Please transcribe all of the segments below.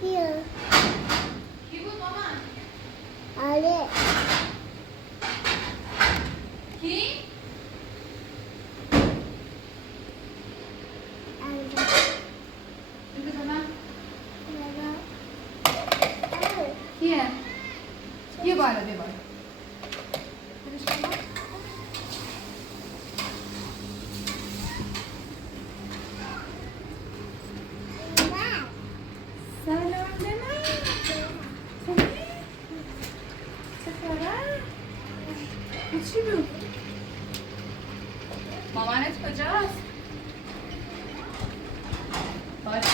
بیا. کی بود مامان؟ آره. کی؟ بگو به من. کیه؟ یه بالا بیا بالا. سلام بنام. خوبی؟ چه خبر؟ چی بود؟ مامانت کجاست؟ باشه.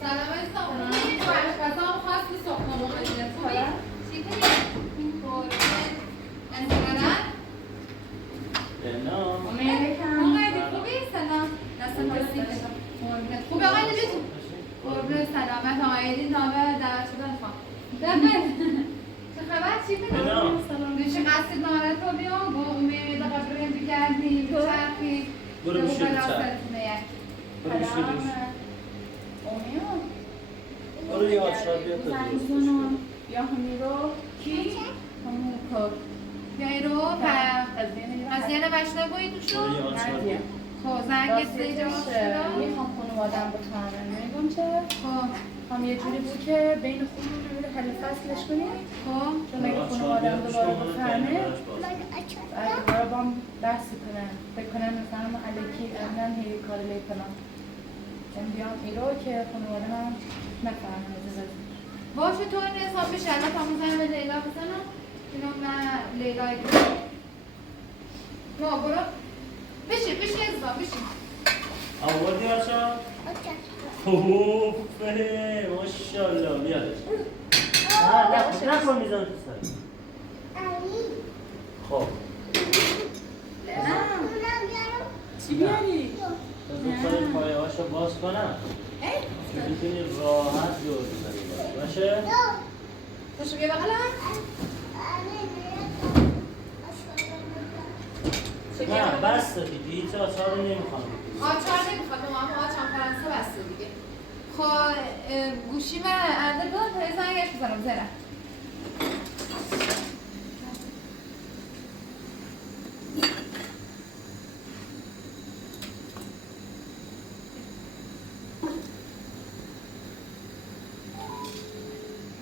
سلام عزیزم. غذا خاص صبح مقدمه خوبی؟ چی کنی؟ انتظارات؟ بنام. آقای خوبی؟ سلام. دست پاسی خوبی آقای بیتون؟ قربون سلامت آقایدین نامه دعوت شدن خواهم دقیقه چه خبر چی کنم؟ دوشه قصد نارت رو بیام با امید قبرین بگردیم بچرخیم برو بشه بچرخ برو بشه امید برو یه آچار بیا تا زنگزونم یا همی رو کی؟ همون کار یا ای رو هزینه بشنه بایی توشون؟ برو یه آچار بیا خب زنگ سه جواب شدم میخوام خانوادم بفهمن میگم چه خب هم یه جوری بود که بین خودمون رو حل فصلش کنیم خب چون اگه خانوادم دوباره بفهمه بعد دوباره با هم بحث کنن فکر کنم مثلا علیکی من هی کار لی کنم چون بیام ایرو که خانواده هم نفهمه باشه تو این حساب بشه الان همون زنم به لیلا بزنم اینو من لیلای ما برو بشین عزیزم بشین آوردی آچار؟ خوبه ماشالله بیادش نکن میزن تو سر خب چی بیاری؟ دختر پایه هاشو باز کنم که میتونی راحت جور بزنی باشه؟ باشه بیا بغلم نه بسته دیگه هیچ آچار رو نمیخوام آچار نمیخواد اما آچار فرانسه بسته دیگه خب گوشی من انده داد تا زنگش بزنم زنم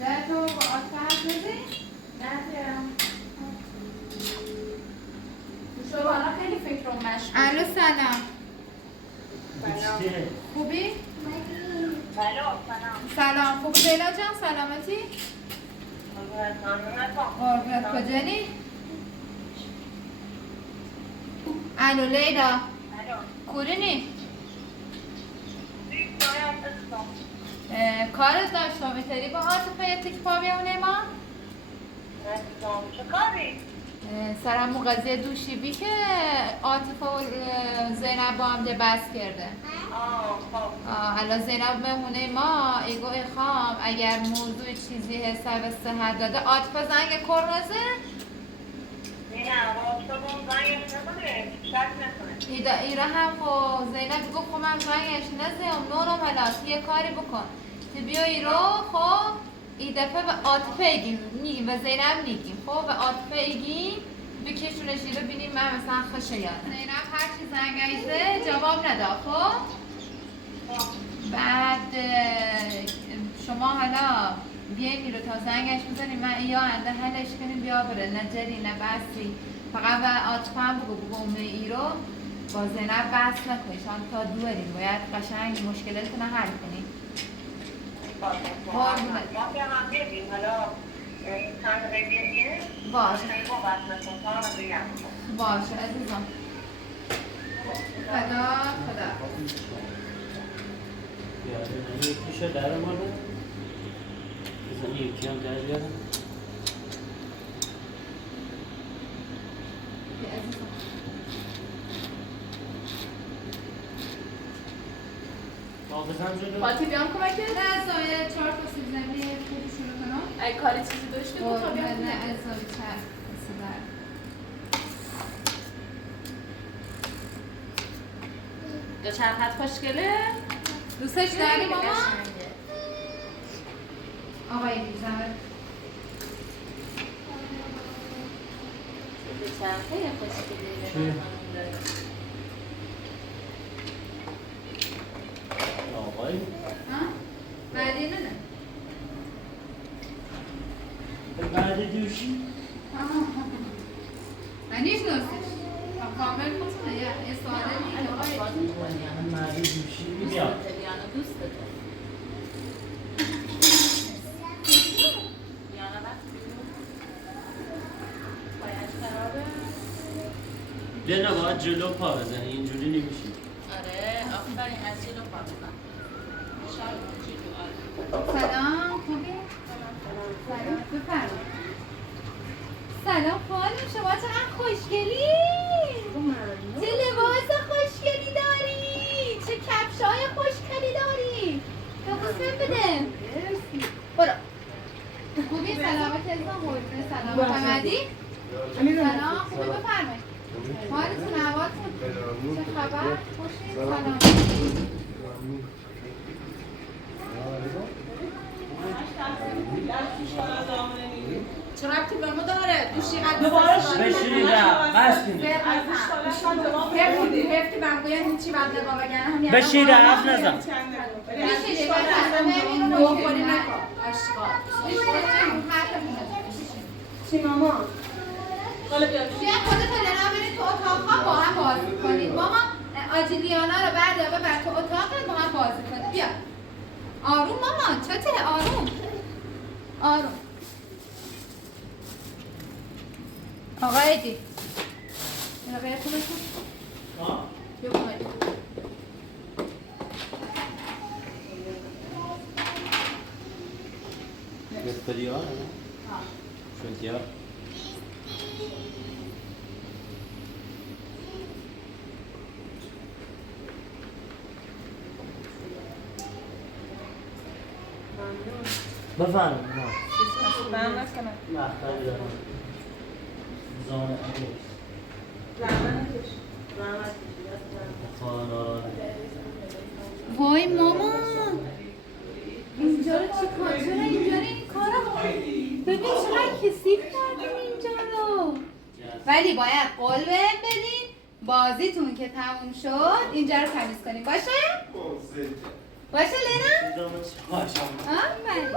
زن تو با آتفر بزی؟ شما الان خیلی فکرم مشغول الو سلام چیه؟ خوبی؟ سلام. سلام خوبی لیلا جان سلامتی؟ قربونت کجانی؟ الو لیلا کورینی؟ کارت داشتم میتری با عاطفه یه تیک پا بیاونه ما؟ چه کاری؟ سرم قضیه دوشی بی که عاطفه و زینب با هم ده بس کرده الان زینب مهمونه ما ایگو ایخام اگر موضوع چیزی حساب صحت داده عاطفه زنگ کرنزه؟ نه عاطفه با اون زنگش نکنه شک نکنه ایره هم خو زینب بگو خو من زنگش نزیم نورم حالا یه کاری بکن که بیا ایرو خب این دفعه به عاطفه ایگیم میگیم به زینب میگیم خب به عاطفه ایگیم بکشونش ایرو بینیم من مثلا خشه یاد زینب هرچی زنگیزه جواب ندا خب بعد شما حالا بیاین ایرو تا زنگش بزنیم من یا انده حلش کنیم بیا بره نه جری نه بسی فقط به عاطفه هم بگو امه ایرو با زینب بحث نکنی شما تا دوریم باید قشنگ مشکلتون رو حل کنیم ما که هم بیدیم حالا چند دقیقه بیدیم باشه ما بحث نکن تا هم بگم باشه عزیزم خدا یکیشو در اومده بزن یکی هم در بیارم بزن جلو فاتی بیام کمک کرد؟ نه زایه 4 تا سیب زمینی خوبی شروع کنم اگه کاری چیزی داشتی بود تا بیام نه کمک ازایی چرخ سیدر یا چرخت خوشگله؟ دوستش داری ماما؟ آقای بیزمت به چرخه خوشگلی آقای بعدی نه بعد دوشی نیست نوستش کامل کنه یه سواله نیست آقای بعد دوشی بیا دیانا دوست داره دیانا وقتی باید خرابه دینا باید جلو پا بزنی اینجوری نمیشی آره آفرین از جلو پا بزن شاید جلو آره سلام خوبی؟ سلام بفرمایید سلام خانم شما چقدر خوشگلی چه لباس خوشگلی داری چه کفشای خوشگلی داری بخواستم بده برو خوبی سلامت ازم قربونه سلام محمدی سلام خوبی بفرمایید حالتون هواتون چه خبر خوشی سلام چه ربطی به ما داره؟ دوشی قد بشینید بس کنید هفتی من گویم هیچی بعد لبا بگن همین بشینید حرف نزن بشینید بفرمایید بخوری نکن اشتباه چی ماما؟ حالا بیا بیا خودتون الان برید تو اتاق با هم بازی کنید ماما آجیلیانا رو بردار ببر تو اتاق با هم بازی کنید بیا آروم ماما چته آروم آروم آقای دی اینا غیر خوبتون بیا باید Vesperia, né? Chantier. بفرم نه من نکنم نه خیلی دارم زمان امیش خانان وای ماما اینجا رو چی کار چرا اینجا رو این کار رو ببین چقدر کثیف کردیم اینجا رو ولی باید قول بهم بدین بازیتون که تموم شد اینجا رو تمیز کنیم باشه؟ باشه لینا؟ آفرین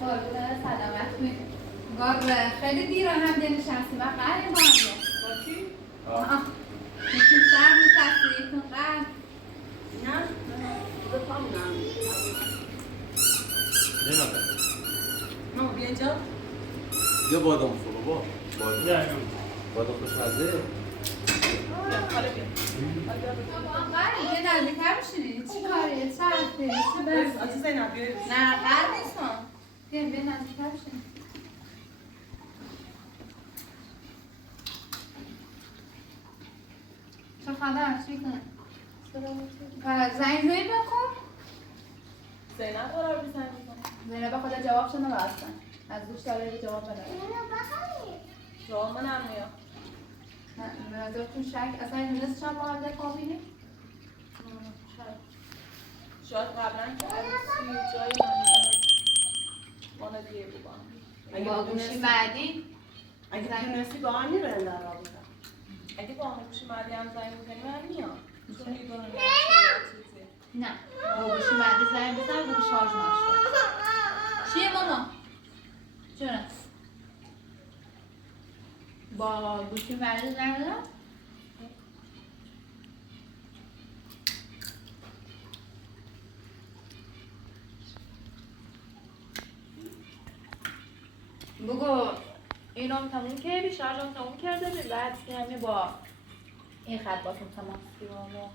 قربونت سلامت کنید گاره خیلی دیر هم دیگه نشستیم و قهریم با هم دیگه با کی؟ یکون شب نشستی یکون قهر نه بفهمم لینا ماما بیا اینجا بیا بادام فرو با بادام خوشمزه حالا بیا با هم قهریم یه نزدیکتر بشینید چی کاریه چه حرفیه چه بحثی آتی زینب بیا نه قهر نیستم بیا نزدیکتر بشینید چه خبر چی کنه زنگ روی بکن زینب قرار بزن میکنه زینب خدا جواب شده بستن از دوش داره جواب بده جواب من هم میاد به نظرتون شک اصلا این دونست شما با هم ده خوابیدیم شاید قبلا که عروسی جای من دیگه بودم با گوشی بعدی اگه تونستی با هم میرن در رابطه اگه با همون گوشی مردی هم زنگ بزنی من میام چون میدونم نه با گوشی بعدی زنگ بزن بگو شارژ نشد چیه ماما؟ چرا؟ با گوشی بعدی زنگ بزن؟ بگو اینم تموم کردی شارژم تموم کرده بعد همه با این خط باتون تماس بگیرم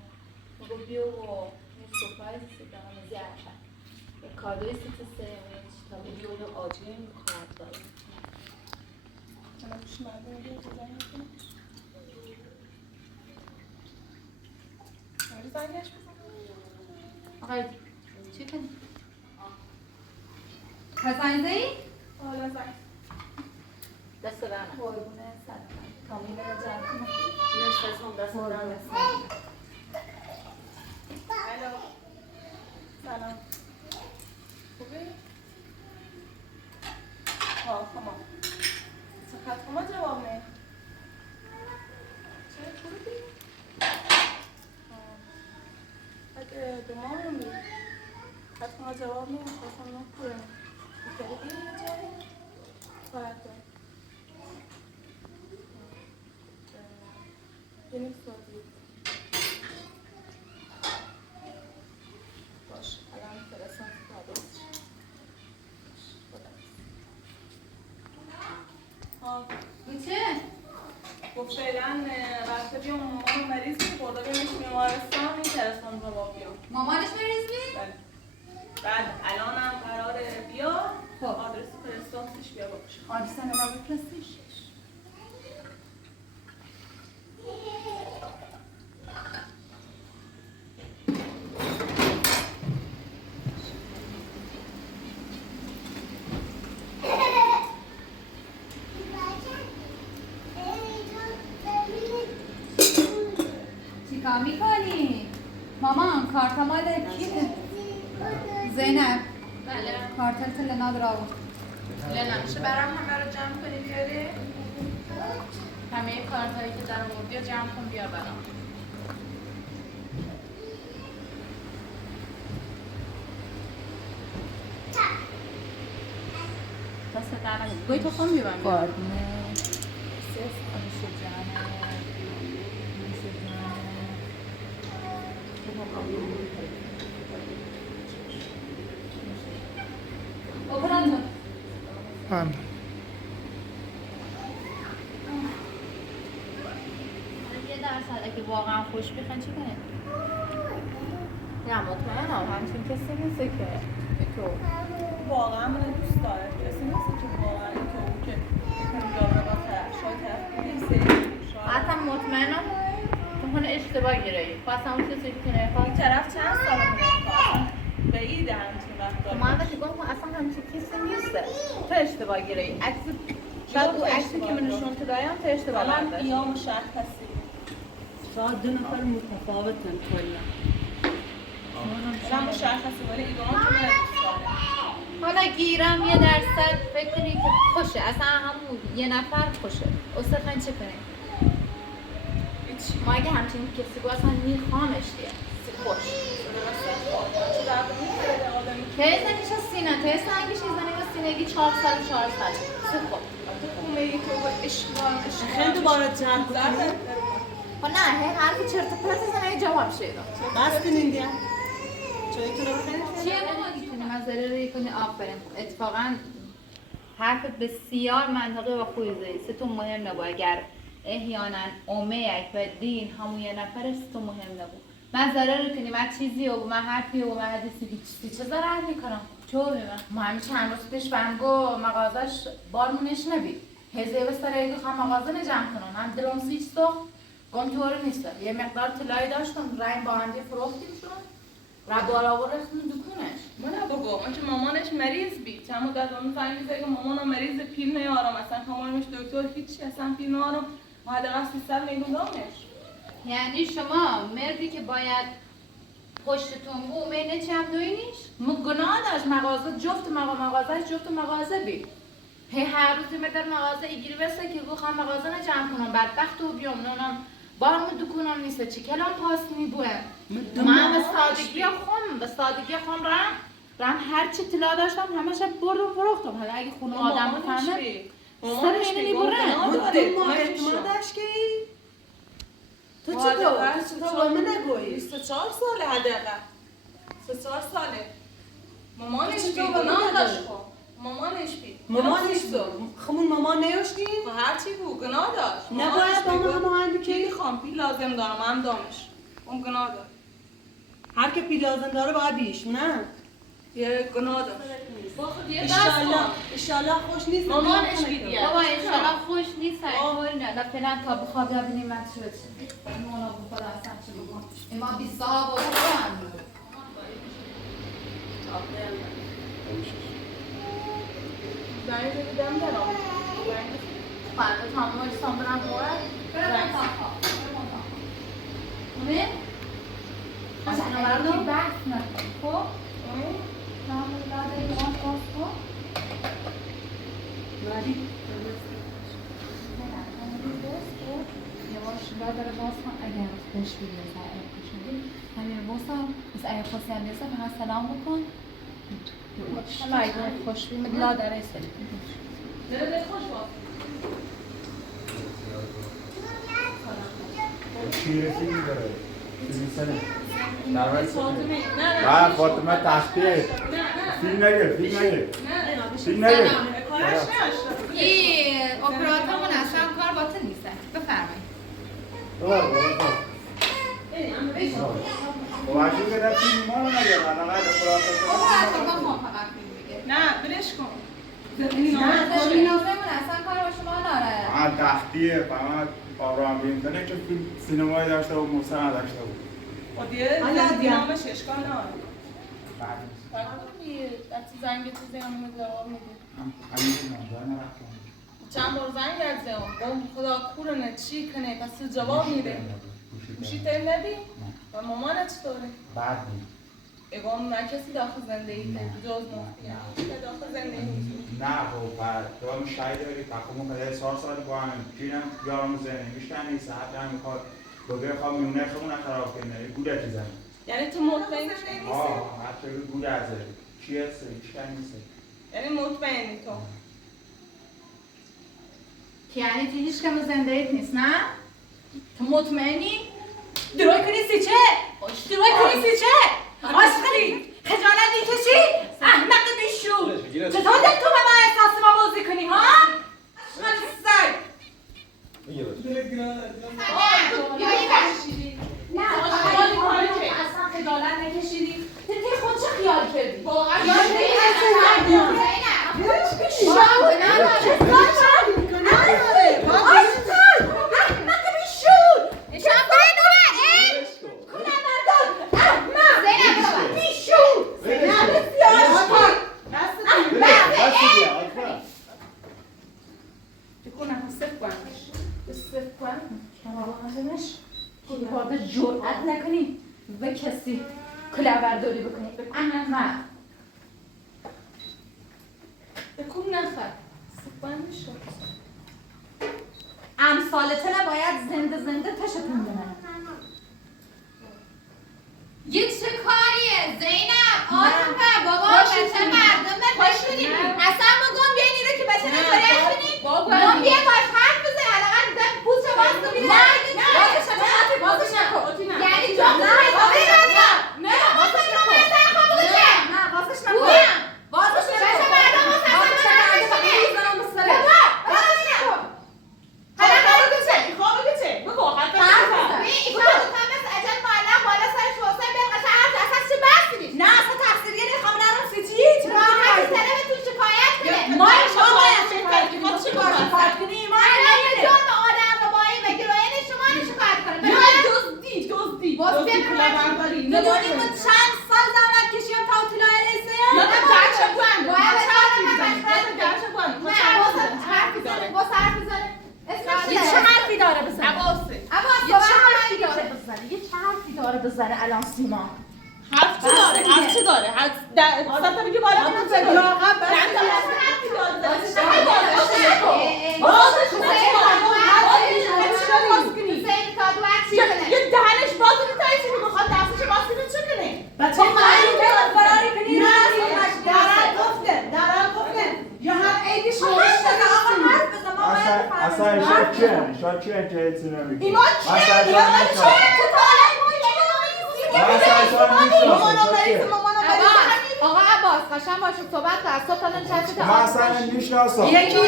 بگو بیا و یه سورپرایز سیدم زیرش یه کادوی سیت سرمش تا بگی اون آجیه این کارت دارم حالا گوشی مردی بیا زنگ میکنم آره زنگش بزن آقای چی کنی؟ حسن زی؟ حالا زنگ دست برنم قربونه سلام کامی بره جمع کنم دست الو سلام ها جواب میدم خواستم نکنم بکردی یه جایی باید یعنی سازی باش الان فرستم فرست ها میشه؟ خب فعلا رفته بیام مامان مریض بود برده بیمش بیمارستان این تلفن رو با بیام مامانش مریض بی؟ بله بعد الانم قراره بیا خب آدرس فرستادش بیا باشه آدرس هم الان بفرستیش چیکار میکنی؟ مامان کارت مال کیه؟ زینب بله کارتل لنا براو لنا میشه برام همه رو جمع کنی بیاری؟ همه کارت هایی که در آوردی رو جمع کن بیار برام دست در نگه گوی تو خون بیبن قربونه اوپرانتو یه درصد اگه واقعا خوش بخن چی کنه؟ نه مطمئنم همچین کسی نیست که تو واقعا من دوست داره کسی نیست که واقعا تو که بکنی داره با طرف شاید طرف نیسته اصلا مطمئنم تو خونه اشتباه گیری خواستم اون کسی که این طرف چند سال مونه بعید همچین وقت داره من وقتی گم اصلا همچین کسی نیسته تو اشتباه گیری عکس شاید اون عکسی که من نشون تو دایم تو اشتباه الان برداشت یا مشخصی شاید دو نفر متفاوتن کلا الان مشخصی ولی ایران که من دوست داره حالا گیرم یه درصد فکر کنی که خوشه اصلا همون یه نفر خوشه اصلا چه کنی؟ ما اگه همچین کسی بود اصلا میخوامش دیگه خوش تیز نمیشه سینه تیز نگیش نیزنی و سینگی 4 سال سه خوب اومه تو با اشوان خیلی دوباره جمع کنیم خب نه هی حرفی چرت و پرت زنه جواب شده بس کنیم دیگه چایتون رو بخیریم چیه ما میتونیم از ضرری کنی آفرین اتفاقا حرف بسیار منطقی و خوبی زدی ستون مهم نبود اگر احیانا امیک و دین همون یه نفر ستون مهم نبود من ضرر کنی من چیزی و من حرفی و من حدیثی چه ضرر میکنم چه بیم ما همین چند روز پیش بهم گو مغازش بارمونش نبید هزه بستره اگه خواهم مغازه نجم کنم من دلم سیستو گم طوری نیست یه مقدار طلایی داشتم رنگ با هم فروختیم شون را بالا و رفتم دکونش من بگو من که مامانش مریض بید چند مدت اون زنگ میزه که مامانم مریض پیر نیارم اصلا خمارمش دکتر هیچی اصلا پیر نیارم ما حداقل 300 میلیون دامش یعنی شما مردی که باید پشتتون بود مینه چی هم دوی نیست؟ گناه داشت مغازه جفت مغازه بید هر روز در مغازه ایگیری بسته که گو خواهم مغازه نجم کنم بدبخت و بیام نونم بارمو دکونم نیسته چی کلام پاس میبوه من به سادگی خون رم هرچی طلا داشتم همه شب بردم فروختم حالا اگه خونه آدم بفهمه سر اینه نیبورن دو ماه اعتمادش که تو چطور؟ تو من نگویی 24 ساله حداقل 24 ساله مامانش بید گناه داشت مامانش بید مامانش خمون مامان نیاشتیم؟ هرچی بود گناه داشت نباید با ما هماهنگ کی خواهم پی لازم دارم هم دامش اون گناه داره هر که پی لازم داره باید بیش نه؟ یه گناه داشت اشالله خوش نیست مامانش بید بابا انشالله خوش نیست طوری نه فعلا تا بخواب یا بینیم من چی بچیم مولا بخدا اصلا چی بگم اما 20 ها بودم زنی دیدم دارم فردا تمام رسان برم باید برم نه؟ اصلا برای بحث نکن خب؟ نامه داده ایمان باز کن مالی یواش داره باز کن اگر خوش بیدیم همین باسم از اگه خواستی هم بیسته فقط سلام بکن مایدون خوش بیم لا در ایسلی دلت خوش باش. شیر فیلم داره فیلم سنه نه فاطمه تحقیه فیلم نگه فیلم نگه این اپراتمون اصلا کار باطل نیست. بفرمایید. واشی که در فیلم ما رو نگه نه بلش کن. زمینامون اصلا کار با شما ناره. تحقیه فقط آرام بینتنه که فیلم سینمایی داشته و موسیقی نداشته بود دیگه نامش اشکال نداره. وقتی زنگ تو زیانمون جواب میده همین چند بار زنگ کرد زیان خدا کورنه چی کنه پس جواب میده میشی تیم ندی؟ و مامانت چطوره؟ بعد نیم اگم نه کسی داخل زندگی جز مختی داخل زندگی نه خب بعد دوام شایی داری تقوم پدر 4 سال با هم جینم یارم زنی میشتن نیست حتی هم میخواد بگه خواه میونه خمونه خراب کنه گوده چیزن یعنی تو مطمئنش نیستی؟ حتی گوده ازه چی هسته؟ چی نیسته؟ یعنی مطمئنی تو؟ که یعنی تو هیچ کم زندگیت نیست نه؟ تو مطمئنی؟ درای کنی سی چه؟ درای کنی سی چه؟ آشقلی خجالت میکشی؟ احمق بیشور چطور دل تو به من احساس ما بازی کنی ها؟ آشقلی سگ نه اصلا خجالت نکشیدی تی خود چه خیال کردی؟ واقعا جرأت نکنی به کسی کلاهبرداری بکنی نه بکن نخر سفن شد امثالت نباید زنده تشتون بنن یه چه کاریه زینب آتفه بابا بچه مردم خوش بدیم اصلا مگم بیاین این رو که بچه نتوریش بدیم مگم بیاین باید حرف بزن الان دم پوچه باز تو بیدیم بازش نکن یعنی تو نه بازش نکن بازش نکن بچه مردم اصلا نتوریش بدیم بازش نکن حالا خوابه که چه؟ بگو حرف بزن این کار مثل اجل معلم بالا سر شوسه بیان قشن حرف اصلا چه بحثی نه اصلا تقصیریه نخوام نرم سیچی راحت سره به تو شکایت کنه ما شما باید شکایت کنیم ما چی باید شکایت کنیم ما الان یه جرم آدم رو بایی بگیر و این شما رو شکایت کنه دزدی کلاهبرداری میدونی من چند سال زحمت کشیدم تا اطلاع لیسه یا نه درچه بوان باید درچه بوان حرفی زنه باز حرفی زنه یه چه حرفی داره بزنه عباسه یه چه حرفی داره بزنه یه چه حرفی داره بزنه الان سیما حرف چه داره اصلا بگی بالا کنم چه داره حرفی داره یه دهنش باز میتایسی میخواد دستش باز کنه چه کنه بچه فراری کنی دران گفته یا هر عیدی شورش داره آقا حرف بزن ما باید اصلا شاید چیه که هیچی نمیگی ایمان چیه؟ ایمان چیه؟ آقا عباس قشنگ باشید صحبت کرد صبح تا نشستی من اصلا میشناسم یکی من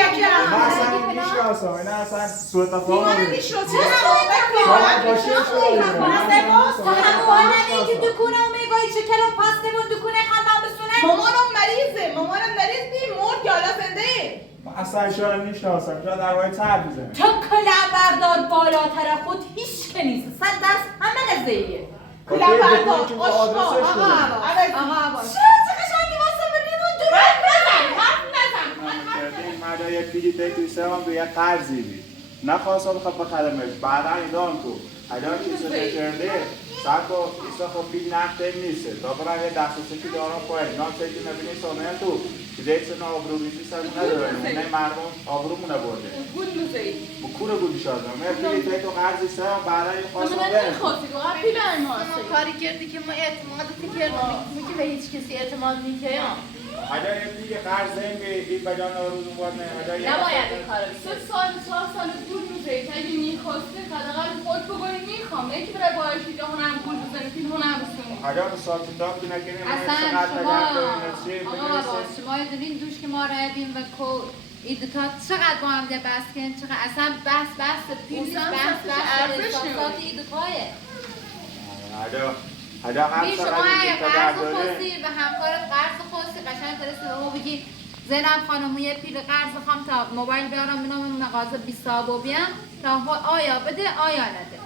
اصلا میشناسم این اصلا سوء تفاهم ایمان بود میشو چه شاید باشه شاید که دکونه میگوی چه کلم پسته بود دکونه خانم بسونه مامانم مریض بی مرد یا حالا زنده اصلا شاید میشناسم شاید در باید تر بزنه تو کلاهبردار بالاتر خود هیچ که نیست 100 درصد همه نزدیه کلاهبردار آشقا آقا عباس چه قشنگی واسه بریمون درست حرف نزن این مردا یک پیدی توی سوام به یک قرضی بید نخواست بخواد بخدمش بعدا ایدان تو الان چیزی کرده ساعت با ایسا خب پیل نقد نیسته تا برای یه دسترسی که دارم پایین نا چیزی نبینی سامنه تو که دیگه سن آبرو ریزی سر نداره نه مردم آبرومونه برده گود موزهی با کوره گودی شده من پیلی تایی تو قرضی سه و بعدا این خواستم برم پیل الماسه ما کاری کردی که ما اعتمادتی کردیم که به هیچ کسی اعتماد میکنیم اگر این دیگه قرض به این بجان روز بود نه نباید این کارو بکنی 4 سال گول موزهی که اگه میخواسته حداقل خود بگوی میخوام نه که برای باید که هنم گول بزنی فیلم هنم بسونی اگر به ساعت دام که نکنیم اصلا شما دارین دوش که ما رایدیم و کو ایدتا چقدر با هم ده بس کن چقدر اصلا بس پیلیس بس احساسات ایدتایه بی شما قرض خواستی و همکارت قرض خواستی قشنگ درسته به ما بگی زینب خانم یه پیل قرض بخوام تا موبایل بیارم بنام مغازه 20 صاحب بیام تا آیا بده آیا نده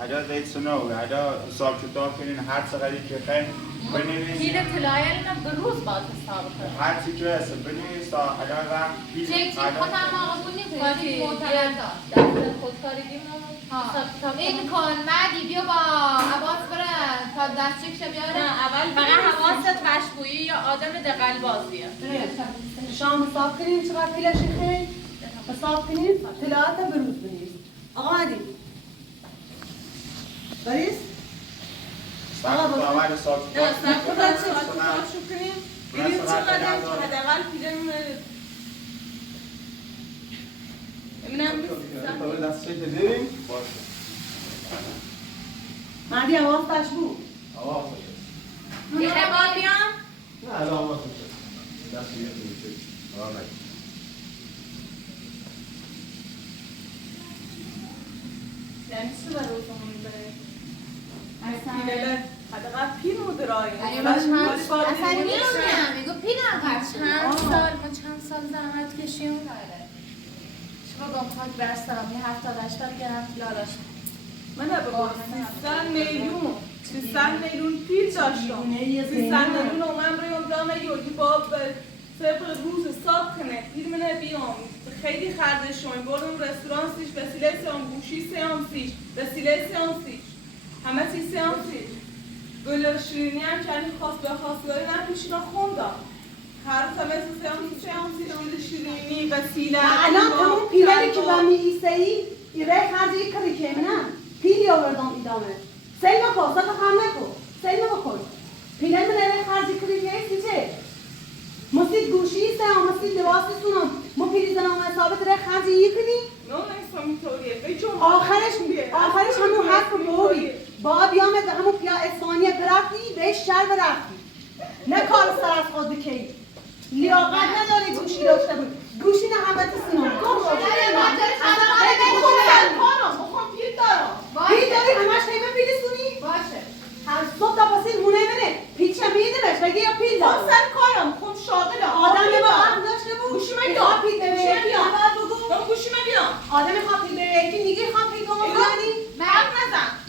اگر دیت سنو اگر حساب کتاب کنین هر چقدری که خواهیم بنویسین پیل طلایه اینا به روز باید حساب کنیم هر چی که هست بنویس تا اگر رفت پیل چک خودم آقا بودیم کاری معترض دست خودکارگی این کن مدی بیا با عباس بره تا دستچک شه بیاره نه اول فقط حواست مشبوعی یا آدم دقل بازیه شام حساب کنیم چقدر پیلش خیلی حساب کنیم طلاعات بروز بنویس آقا عدی بریز آقا با اول حساب نه کتاب سب خودت شو کنیم ببین چقدر که حداقل پیله تا دست چک بدیم باشه مردی حواس مشبوع آقا یه بار بیام نه الان آقا میشه دست یه چک آقا نگید یعنی چه برای روزمون بره؟ حداقل پیر مدرایی اصلا نمیدونم میگو پیلم چند سال زحمت کشیم شما با خاک برستم یه 70-80 گرم طلا داشتم من بگو 300 میلیون پیل داشتم 300 میلیون اومم روی دامه یوگی با طبق روز حساب کنه پیل منه بیام خیلی خرده شویم بردم رستوران سیش وسیله سیام گوشی سیام سیش وسیله سیام سیش همه چیز سیام سیش گلر شیرینی هم چندی خواست به خواستگاری من پیشینا خوندم هر تمه سیام سیش گلر شیرینی وسیله الان تمام پیلری که با می‌ایسته ایره خرجی کاری که منم پیلی آوردم ایدامه سیما کن ستا خم نکن سیما بکن پیله من ایره خرجی کاری که ایستی چه مسید گوشی سیام مسید لباسی سونم ما پیلی زنم حسابت ایره خرجی یه کنی نه نیستم اینطوریه بیچون آخرش همون حرف رو بهوی با بیامد به همون پیا اسفانیه برفتی بهش شر برفتی نه کار سر از خود بکی لیاقت نداری گوشی داشته بود گوشی نه همت سینم پیل داری همش نیمه پیلی سونی؟ باشه هر صبح تا پاسی مونه منه پیل چه میدنش بگه یا پیل دارم سر کارم خب شاغله آدم به عقل داشته بود گوشی من بیام پیل ببینم گوشی من بیام آدم خواه پیل ببینم میگه خواه پیل کنم بیانی؟ مرد نزن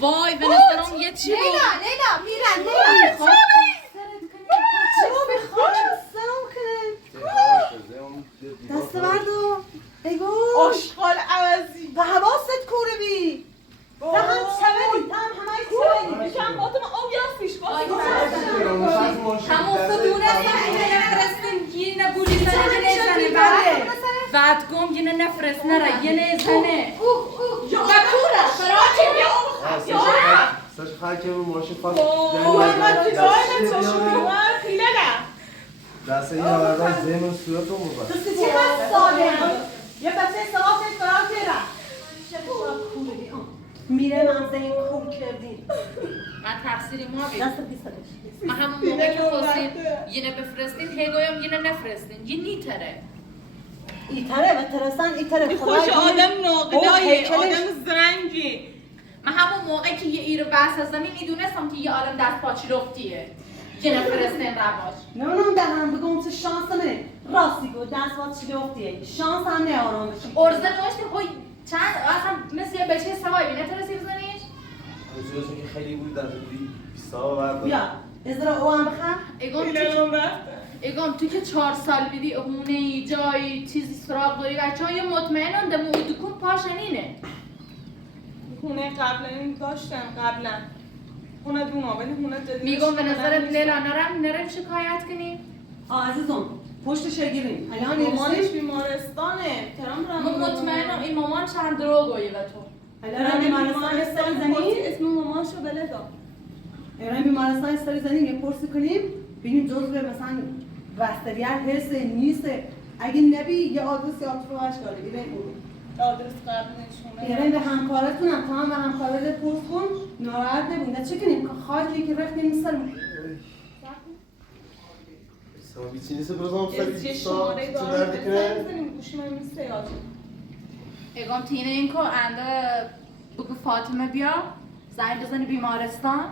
وای به نظرم یه چی لیلا میرن چرا بخواه سرم کنه دست بردو ایگو آشغال عوضی و حواست کوره بی و هم سولی همه سولی میشم با تو آبی هستیش هم افتادونه نفرستیم یه نبولی زنه بعد گم یه نفرست نره یه زنه یا کوره ساش خاک رو ماشین خواست دست این آورده زمین و صورت رو مبرد تو چقدر ساله هم یه بچه سواسش فرار کرد چرا کوره بی میره منزه این کور کردین من تقصیری ما بید دست بیستش ما همون موقع که خواستیم یه بفرستین هیگایم یه نفرستین یه نیتره ایتره و ترسن ایتره خوش آدم ناقلایی آدم زرنگی من همون موقع که یه ایرو بحث از زمین میدونستم که یه آدم دست پاچی رفتیه یه نفرستین رواش نه دهنم بگم چه شانس منه راستی گو دست پاچی رفتیه شانس هم نه آرامشی ارزه نوشتیم خواهی چند اصلا مثل یه بچه سوایی بی نترسی بزنیش؟ روزیاشون که خیلی بود در بیستا و بعد بیا ازرا او هم بخم ایگام تو که 4 سال بیدی هونه جایی چیزی سراغ داری بچه های مطمئنن دمو دکون پاشنینه خونه قبلا داشتم قبلا خونه دونا ولی خونه جدید میگم به نظرت لیلا نرم شکایت کنیم؟ عزیزم پشتش گیریم الان مامانش بیمارستانه ترام من مطمئنم این مامان چند دروغویی و تو الان بیمارستان استری زنی اسم مامانشو بلده الان بیمارستان استری زنی یه پرسی کنیم ببینیم جزء مثلا بستریت هست نیست اگه نبی یه آدرس یا آتفاش داره بیرون برو آدرس قبلشونه بیرون به همکارتونم تا هم به همکارت پرس کن ناراحت نبود چه کنیم که خاکی که رفتیم نیستن Vicinize prosam یه شماره داره بزنیم گوشی من میسته یادم اگم تینه این که انده بگو فاطمه بیا زنگ بزنی بیمارستان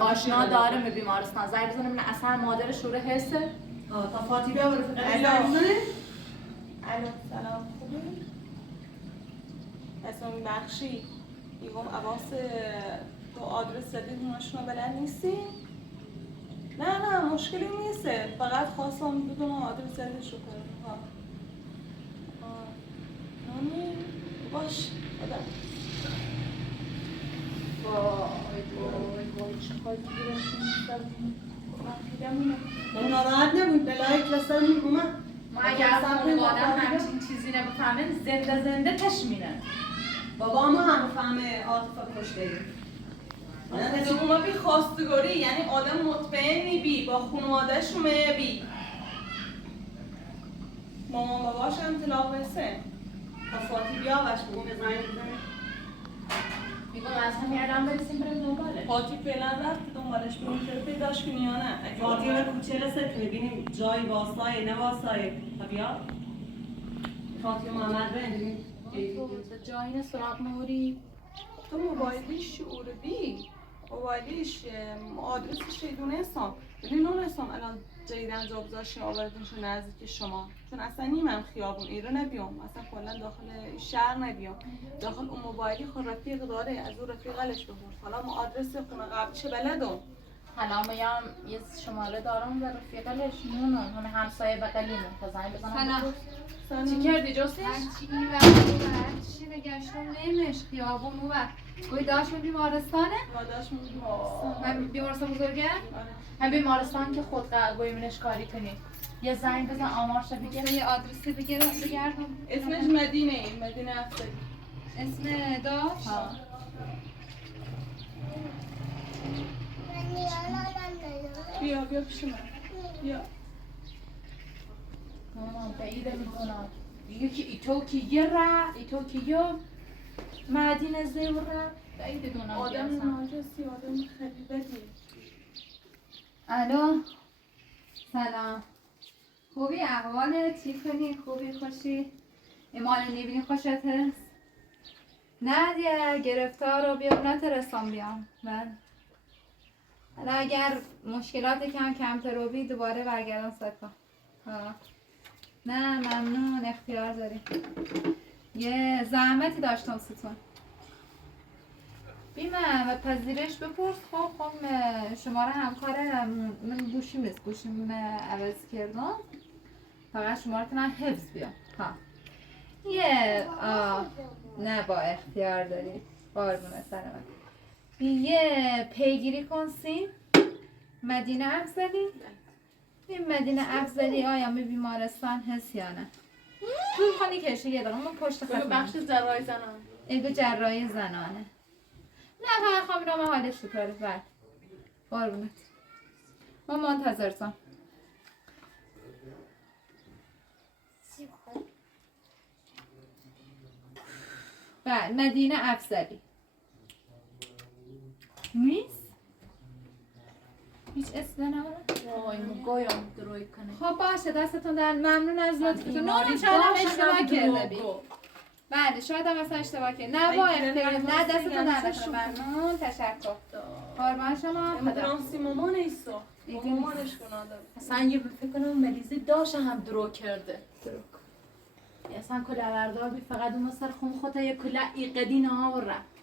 آشنا داره به بیمارستان زنگ بزنی من اصلا مادر شوره هسته تا فاطمه بیا برو فقط الو. زنگ بزنه الو سلام خوبی؟ اسم بخشی میگم عباس تو آدرس جدید ماشونو بلد نیستی؟ نه مشکلی نیست فقط خواستم بدونم آدرس جدیدشو کنم نانی باش خدا وای چه خواهی من ناراحت نبود بلای کلاسر اومد ما اگر خانواده همچین چیزی نبفهمن زنده تشمینه بابا ما هم بفهمه عاطفه کشته اونا بی خواستگاری یعنی آدم مطمئنی بی با خانواده‌شون بی مامان باباش هم طلاق بسه تا فاطمه بیا باش بگو به زنگ بزنه میگم از همین الان برسیم بریم دنباله فاطمه فعلا رفت دنبالش بریم که پیداش کنی یا نه فاطمه کوچه رسه که ببینیم جای واسطه نه واسطه بیا فاطمه محمد ببینیم جایی نه سراغ موری تو موبایلیش شعور بی موبایلیش آدرسش دونستم ببین دونستم الان جدیدن جا گذاشتین آوردینش نزدیک شما چون اصلا نیمم خیابون ایرو نبیام اصلا کلا داخل شهر نبیام داخل اون موبایلی خود رفیق داره از اون رفیقلش بپرس حالا ما آدرس خونه قبلش بلدم حالا میام یه شماره دارم و رفیقلش نونم همه همسایه بغلیمون تا زنگ بزنم چی کردی جوسی؟ هرچی بگشتم نمیش خیابون اون وقت گوی داشتون بیمارستانه؟ داشتم بیمارستان هم بیمارستان بزرگه؟ هم بیمارستان که خود گوی منش کاری کنی یه زنگ بزن آمارش بگیر یه آدرسی بگردم اسمش مدینه افتادی اسم داشت؟ بیا پیش من بیا بعیده میکنم یکی ایتو که یه رفت ایتو که یه مدینه زیور رفت بعیده دونم آدم ناجسی آدم خیلی بدی الو سلام خوبی احوالت چی کنی خوبی خوشی ایمان نیبینی خوشت هست نه دیگه گرفتار رو بیام نترسم بیام من حالا اگر مشکلات کمتر رو بی دوباره برگردم سکا نه ممنون اختیار داری یه زحمتی داشتم ستون بیمه و پذیرش بپرس خب شماره همکارم من گوشیم عوض کردم فقط شماره تونم حفظ بیام یه نه با اختیار داری قربونه سر من یه پیگیری کن سیم مدینه افضلی این مدینه افضلی آیا می بیمارستان هست یا نه تو خانی کشه یه دارم من پشت خط بخش جراحی زنان ایگو جراحی زنانه نه فقط خواهم رو حالش چطوره بعد قربونت ما منتظرتم بعد مدینه افضلی نیست؟ هیچ اسم نماره؟ وای مگایم دروی کنه خب باشه دستتون در ممنون از لطفتون نه شاید هم اشتباه کرده بی بله شاید هم مثلا اشتباه کرده نه با اختیار نه دستتون در ممنون تشکر قربان شما خدا مامان ایسا مامانش کناده اصلا یه فکر کنم ملیزه داشت هم درو کرده اصلا کلا وردار بی فقط اون سر خون خودتا یه کلا ایقدی نه ها و رفت